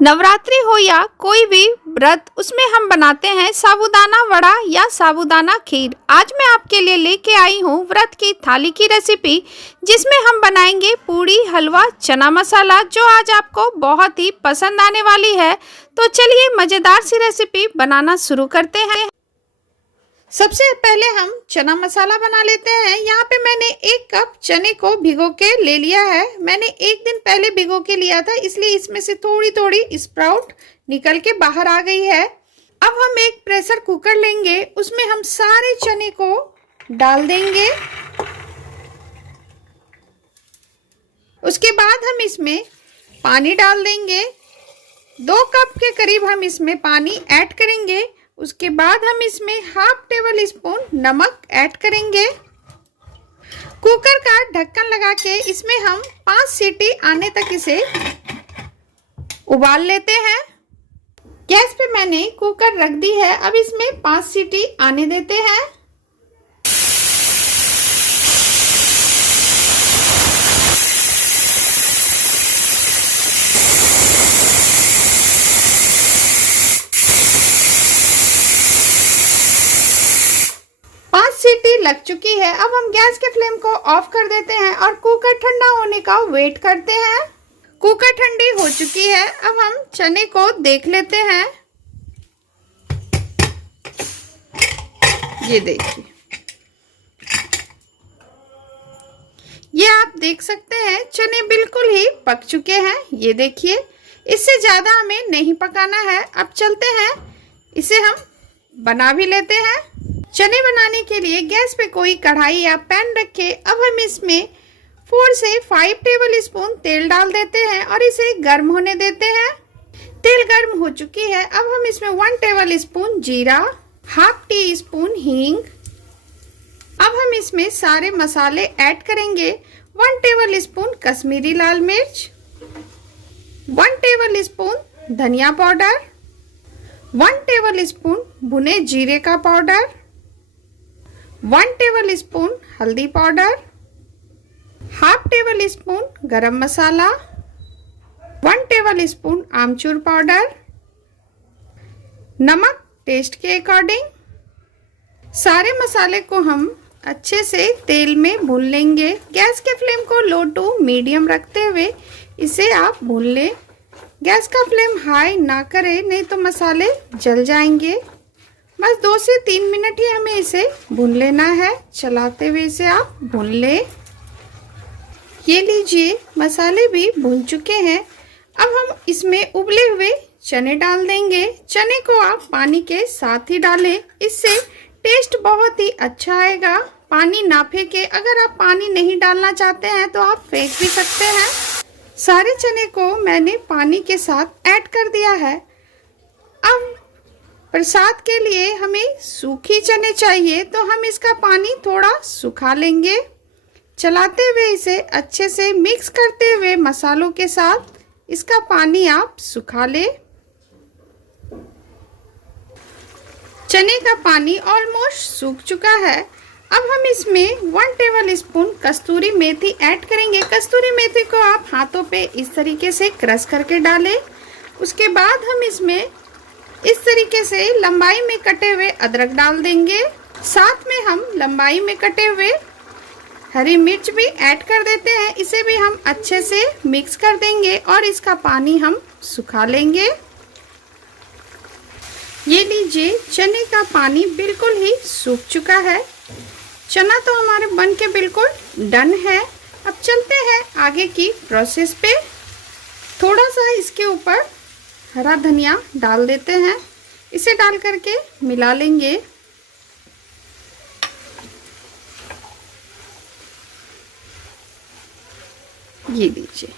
नवरात्रि हो या कोई भी व्रत, उसमें हम बनाते हैं साबूदाना वड़ा या साबूदाना खीर। आज मैं आपके लिए लेके आई हूँ व्रत की थाली की रेसिपी, जिसमें हम बनाएंगे पूड़ी, हलवा, चना मसाला, जो आज आपको बहुत ही पसंद आने वाली है। तो चलिए मज़ेदार सी रेसिपी बनाना शुरू करते हैं। सबसे पहले हम चना मसाला बना लेते हैं। यहाँ पे मैंने 1 कप चने को भिगो के ले लिया है। मैंने 1 दिन पहले भिगो के लिया था, इसलिए इसमें से थोड़ी थोड़ी स्प्राउट निकल के बाहर आ गई है। अब हम एक प्रेशर कुकर लेंगे, उसमें हम सारे चने को डाल देंगे। उसके बाद हम इसमें पानी डाल देंगे। 2 कप के करीब हम इसमें पानी ऐड करेंगे। उसके बाद हम इसमें ½ टेबल स्पून नमक ऐड करेंगे। कुकर का ढक्कन लगा के इसमें हम 5 सीटी आने तक इसे उबाल लेते हैं। गैस पे मैंने कुकर रख दी है। अब इसमें 5 सीटी आने देते हैं। सीटी लग चुकी है। अब हम गैस के फ्लेम को ऑफ कर देते हैं और कुकर ठंडा होने का वेट करते हैं। कुकर ठंडी हो चुकी है। अब हम चने को देख लेते हैं। ये देखिए, ये आप देख सकते हैं चने बिल्कुल ही पक चुके हैं। ये देखिए, इससे ज्यादा हमें नहीं पकाना है। अब चलते हैं, इसे हम बना भी लेते हैं। चने बनाने के लिए गैस पे कोई कढ़ाई या पैन रखे। अब हम इसमें 4 से 5 टेबल स्पून तेल डाल देते हैं और इसे गर्म होने देते हैं। तेल गर्म हो चुकी है। अब हम इसमें 1 टेबल स्पून जीरा, ½ टी स्पून हींग। अब हम इसमें सारे मसाले ऐड करेंगे। 1 टेबल स्पून कश्मीरी लाल मिर्च, 1 टेबल स्पून धनिया पाउडर, 1 टेबल स्पून भुने जीरे का पाउडर, 1 टेबल स्पून हल्दी पाउडर, ½ टेबल स्पून गरम मसाला, 1 टेबल स्पून आमचूर पाउडर, नमक टेस्ट के अकॉर्डिंग। सारे मसाले को हम अच्छे से तेल में भून लेंगे। गैस के फ्लेम को लो टू मीडियम रखते हुए इसे आप भून लें। गैस का फ्लेम हाई ना करें, नहीं तो मसाले जल जाएंगे। बस 2 से 3 मिनट ही हमें इसे भून लेना है। चलाते हुए इसे आप भून लें। ये लीजिए, मसाले भी भून चुके हैं। अब हम इसमें उबले हुए चने डाल देंगे। चने को आप पानी के साथ ही डालें, इससे टेस्ट बहुत ही अच्छा आएगा। पानी ना फेंके। अगर आप पानी नहीं डालना चाहते हैं तो आप फेंक भी सकते हैं। सारे चने को मैंने पानी के साथ ऐड कर दिया है। अब प्रसाद के लिए हमें सूखी चने चाहिए, तो हम इसका पानी थोड़ा सुखा लेंगे। चलाते हुए इसे अच्छे से मिक्स करते हुए मसालों के साथ इसका पानी आप सुखा लें। चने का पानी ऑलमोस्ट सूख चुका है। अब हम इसमें 1 टेबल स्पून कस्तूरी मेथी ऐड करेंगे। कस्तूरी मेथी को आप हाथों पे इस तरीके से क्रश करके डालें। उसके बाद हम इसमें इस तरीके से लंबाई में कटे हुए अदरक डाल देंगे। साथ में हम लंबाई में कटे हुए हरी मिर्च भी ऐड कर देते हैं। इसे भी हम अच्छे से मिक्स कर देंगे और इसका पानी हम सुखा लेंगे। ये लीजिए, चने का पानी बिल्कुल ही सूख चुका है। चना तो हमारे बन के बिल्कुल डन है। अब चलते हैं आगे की प्रोसेस पे। थोड़ा सा इसके ऊपर हरा धनिया डाल देते हैं। इसे डाल करके मिला लेंगे। ये लीजिए,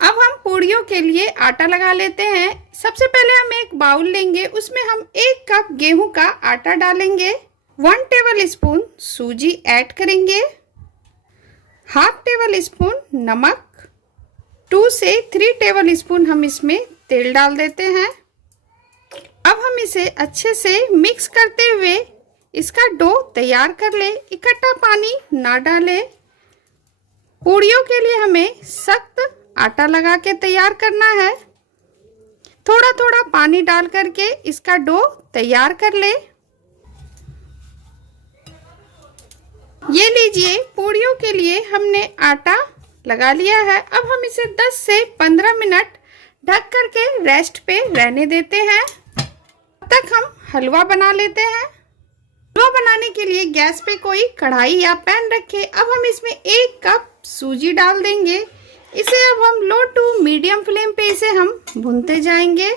अब हम पूड़ियों के लिए आटा लगा लेते हैं। सबसे पहले हम एक बाउल लेंगे, उसमें हम 1 कप गेहूं का आटा डालेंगे। 1 टेबल स्पून सूजी ऐड करेंगे, ½ टेबल स्पून नमक, 2 से 3 टेबल स्पून हम इसमें तेल डाल देते हैं। अब हम इसे अच्छे से मिक्स करते हुए इसका डो तैयार कर ले। इकट्ठा पानी ना डालें। पूड़ियों के लिए हमें सख्त आटा लगा के तैयार करना है। थोड़ा थोड़ा पानी डाल करके इसका डो तैयार कर ले। ये लीजिए, पूड़ियों के लिए हमने आटा लगा लिया है। अब हम इसे 10 से 15 मिनट ढक करके रेस्ट पे रहने देते हैं। तब तक हम हलवा बना लेते हैं। हलवा बनाने के लिए गैस पे कोई कढ़ाई या पैन रखें। अब हम इसमें 1 कप सूजी डाल देंगे। इसे अब हम लो टू मीडियम फ्लेम पे इसे हम भूनते जाएंगे।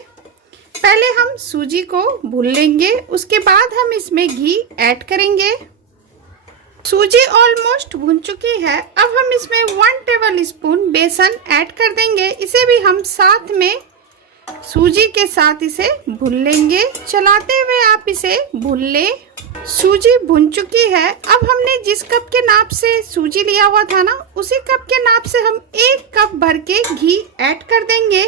पहले हम सूजी को भून लेंगे, उसके बाद हम इसमें घी ऐड करेंगे। सूजी ऑलमोस्ट भून चुकी है। अब हम इसमें 1 टेबल स्पून बेसन ऐड कर देंगे। इसे भी हम साथ में सूजी के साथ इसे भून लेंगे। चलाते हुए आप इसे भून लें। सूजी भुन चुकी है। अब हमने जिस कप के नाप से सूजी लिया हुआ था ना, उसी कप के नाप से हम 1 कप भर के घी ऐड कर देंगे।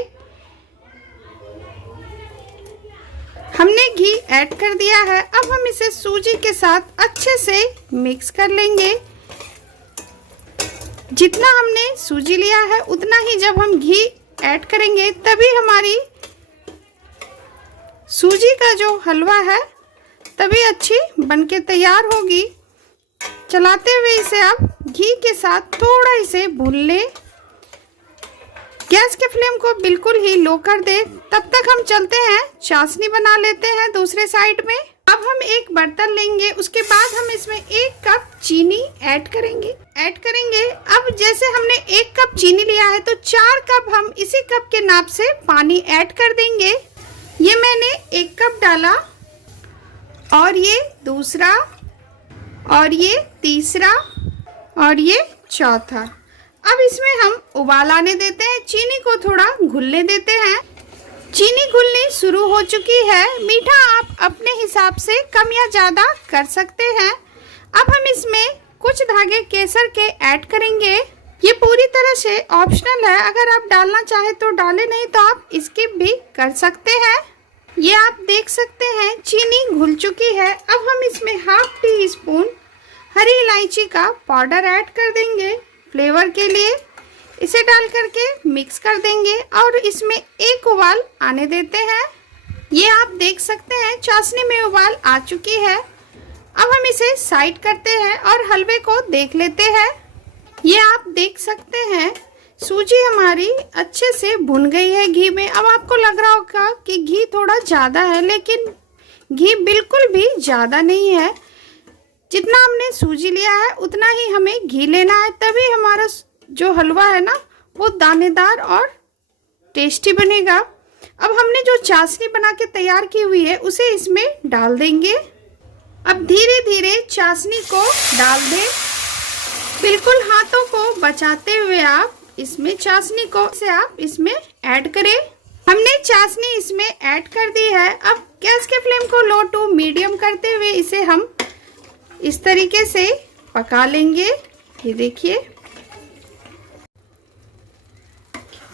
हमने घी ऐड कर दिया है। अब हम इसे सूजी के साथ अच्छे से मिक्स कर लेंगे। जितना हमने सूजी लिया है उतना ही जब हम घी ऐड करेंगे तभी हमारी सूजी का जो हलवा है तभी अच्छी बनके तैयार होगी। चलाते हुए इसे आप घी के साथ थोड़ा इसे भून लें। गैस के फ्लेम को बिल्कुल ही लो कर दे। तब तक हम चलते हैं चाशनी बना लेते हैं दूसरे साइड में। अब हम एक बर्तन लेंगे, उसके बाद हम इसमें 1 कप चीनी ऐड करेंगे। अब जैसे हमने 1 कप चीनी लिया है तो 4 कप हम इसी कप के नाप से पानी ऐड कर देंगे। ये मैंने 1 कप डाला, और ये दूसरा, और ये तीसरा, और ये चौथा। अब इसमें हम उबाल आने देते हैं। चीनी को थोड़ा घुलने देते हैं। चीनी घुलनी शुरू हो चुकी है। मीठा आप अपने हिसाब से कम या ज़्यादा कर सकते हैं। अब हम इसमें कुछ धागे केसर के ऐड करेंगे। ये पूरी तरह से ऑप्शनल है, अगर आप डालना चाहे तो डालें, नहीं तो आप स्किप भी कर सकते हैं। ये आप देख सकते हैं चीनी घुल चुकी है। अब हम इसमें 1/2 टी स्पून हरी इलायची का पाउडर ऐड कर देंगे फ्लेवर के लिए। इसे डाल करके मिक्स कर देंगे और इसमें 1 उबाल आने देते हैं। ये आप देख सकते हैं चाशनी में उबाल आ चुकी है। अब हम इसे साइड करते हैं और हलवे को देख लेते हैं। ये आप देख सकते हैं सूजी हमारी अच्छे से भुन गई है घी में। अब आपको लग रहा होगा कि घी थोड़ा ज़्यादा है, लेकिन घी बिल्कुल भी ज़्यादा नहीं है। जितना हमने सूजी लिया है उतना ही हमें घी लेना है, तभी हमारा जो हलवा है ना वो दानेदार और टेस्टी बनेगा। अब हमने जो चाशनी बना के तैयार की हुई है उसे इसमें डाल देंगे। अब धीरे धीरे चाशनी को डाल दें। बिल्कुल हाथों को बचाते हुए आप इसमें चाशनी को से आप इसमें ऐड करें। हमने चाशनी इसमें ऐड कर दी है। अब गैस के फ्लेम को लो टू मीडियम करते हुए इसे हम इस तरीके से पका लेंगे। ये देखिए,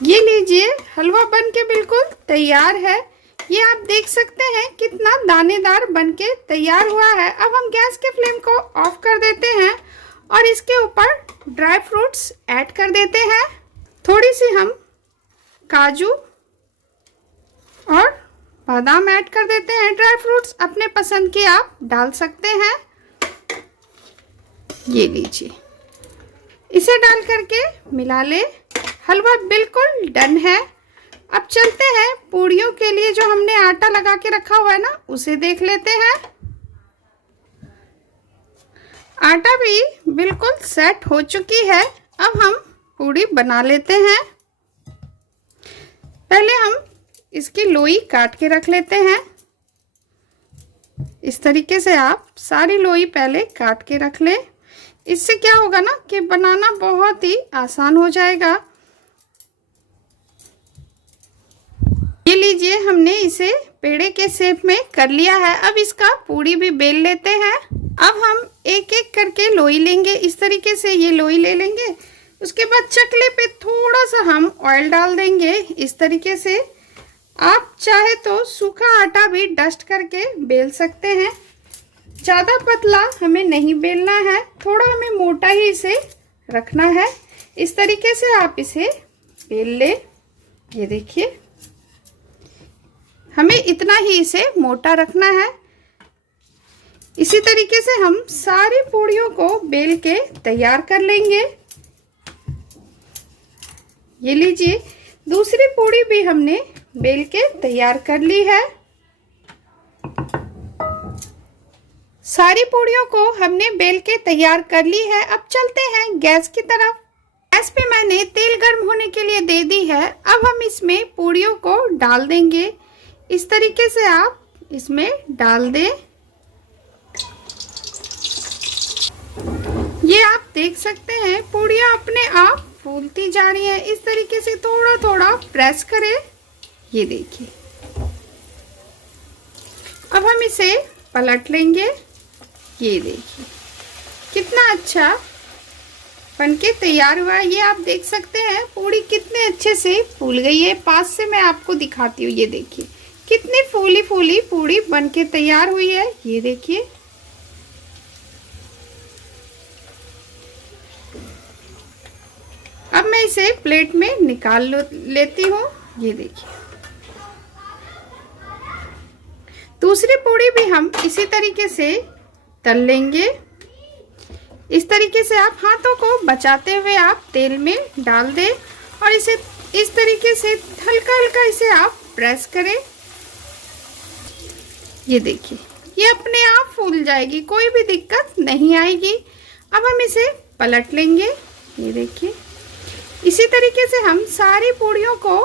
ये लीजिए हलवा बन के बिल्कुल तैयार है। ये आप देख सकते हैं कितना दानेदार बनके तैयार हुआ है। अब हम गैस के फ्लेम को ऑफ कर देते हैं और इसके ऊपर ड्राई फ्रूट्स ऐड कर देते हैं। थोड़ी सी हम काजू और बादाम ऐड कर देते हैं। ड्राई फ्रूट्स अपने पसंद के आप डाल सकते हैं। ये लीजिए, इसे डाल करके मिला ले। हलवा बिल्कुल डन है। अब चलते हैं पूड़ियों के लिए जो हमने आटा लगा के रखा हुआ है ना उसे देख लेते हैं। आटा भी बिल्कुल सेट हो चुकी है। अब हम पूड़ी बना लेते हैं। पहले हम इसकी लोई काट के रख लेते हैं। इस तरीके से आप सारी लोई पहले काट के रख लें। इससे क्या होगा ना कि बनाना बहुत ही आसान हो जाएगा। ये लीजिए, हमने इसे पेड़े के शेप में कर लिया है। अब इसका पूड़ी भी बेल लेते हैं। अब हम एक एक करके लोई लेंगे। इस तरीके से ये लोई ले लेंगे। उसके बाद चकले पे थोड़ा सा हम ऑयल डाल देंगे। इस तरीके से आप चाहे तो सूखा आटा भी डस्ट करके बेल सकते हैं। ज़्यादा पतला हमें नहीं बेलना है, थोड़ा हमें मोटा ही इसे रखना है। इस तरीके से आप इसे बेल ले। ये देखिए, हमें इतना ही इसे मोटा रखना है। इसी तरीके से हम सारी पूड़ियों को बेल के तैयार कर लेंगे। ये लीजिए, दूसरी पूड़ी भी हमने बेल के तैयार कर ली है। सारी पूड़ियों को हमने बेल के तैयार कर ली है। अब चलते हैं गैस की तरफ। गैस पे मैंने तेल गर्म होने के लिए दे दी है। अब हम इसमें पूड़ियों को डाल देंगे। इस तरीके से आप इसमें डाल दें। ये आप देख सकते हैं पूड़ियाँ अपने आप फूलती जा रही हैं। इस तरीके से थोड़ा थोड़ा प्रेस करें। ये देखिए, अब हम इसे पलट लेंगे। ये देखिए कितना अच्छा बनके तैयार हुआ है। ये आप देख सकते हैं पूड़ी कितने अच्छे से फूल गई है। पास से मैं आपको दिखाती हूँ। ये देखिए कितनी फूली फूली पूड़ी बनके तैयार हुई है। ये देखिए, अब मैं इसे प्लेट में निकाल लेती हूँ। ये देखिए, दूसरी पूड़ी भी हम इसी तरीके से तल लेंगे। इस तरीके से आप हाथों को बचाते हुए आप तेल में डाल दें और इसे इस तरीके से हल्का हल्का इसे आप प्रेस करें। ये देखिए, ये अपने आप फूल जाएगी, कोई भी दिक्कत नहीं आएगी। अब हम इसे पलट लेंगे। ये देखिए, इसी तरीके से हम सारी पूड़ियों को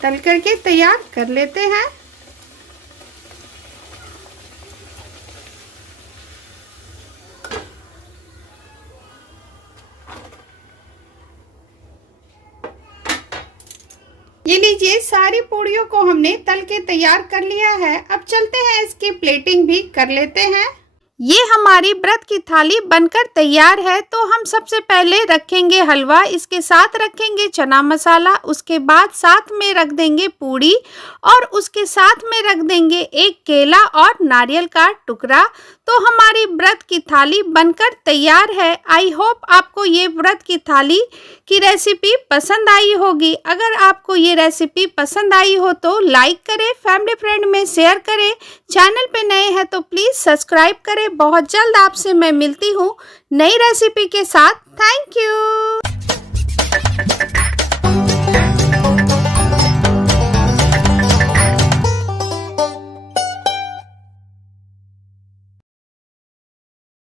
तल करके तैयार कर लेते हैं। ये लीजिए, सारी पूड़ियों को हमने तल के तैयार कर लिया है। अब चलते हैं इसकी प्लेटिंग भी कर लेते हैं। ये हमारी व्रत की थाली बनकर तैयार है। तो हम सबसे पहले रखेंगे हलवा, इसके साथ रखेंगे चना मसाला, उसके बाद साथ में रख देंगे पूड़ी और उसके साथ में रख देंगे एक केला और नारियल का टुकड़ा। तो हमारी व्रत की थाली बनकर तैयार है। आई होप आपको ये व्रत की थाली की रेसिपी पसंद आई होगी। अगर आपको ये रेसिपी पसंद आई हो तो लाइक करें, फैमिली फ्रेंड में शेयर करें। चैनल पे नए हैं तो प्लीज़ सब्सक्राइब करें। बहुत जल्द आपसे मैं मिलती हूँ नई रेसिपी के साथ। Thank you.